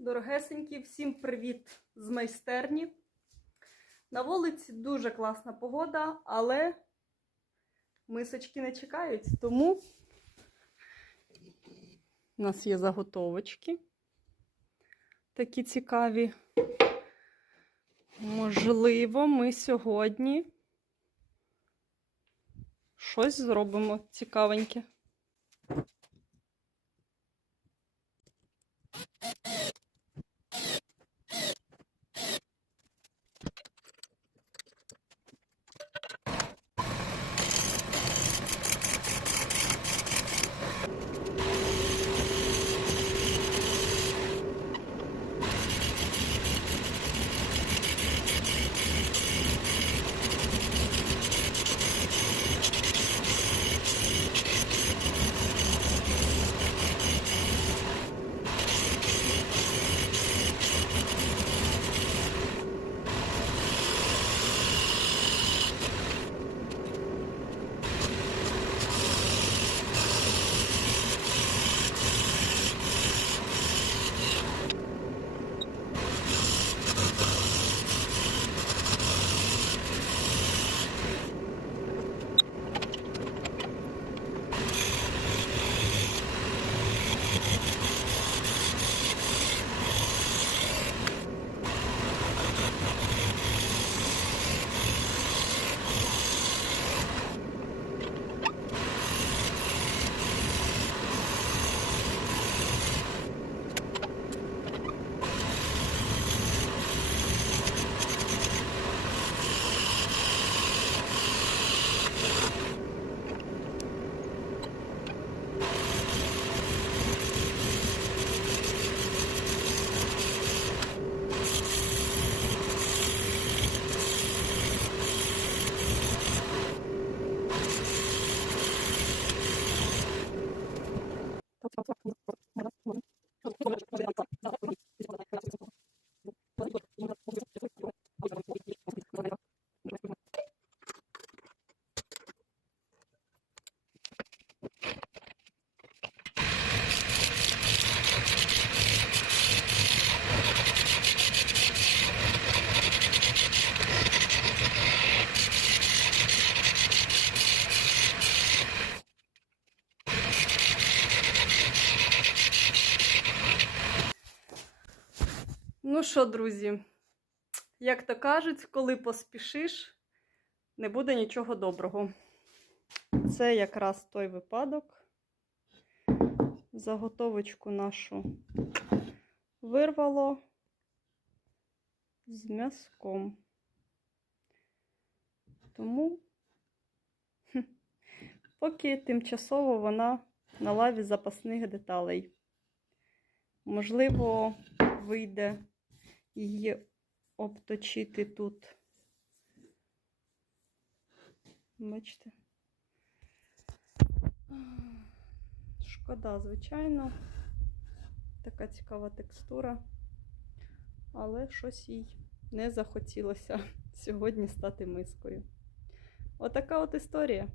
Дорогесенькі, всім привіт з майстерні. На вулиці дуже класна погода, але мисочки не чекають, тому у нас є заготовочки. Такі цікаві. Можливо, ми сьогодні щось зробимо цікавеньке. Ну що, друзі, як то кажуть, коли поспішиш, не буде нічого доброго. Це якраз той випадок. Заготовочку нашу вирвало з м'язком. Тому, поки тимчасово вона на лаві запасних деталей. Можливо, вийде її обточити тут. Бачите? Шкода, звичайно. Така цікава текстура. Але щось їй не захотілося сьогодні стати мискою. Отака от історія.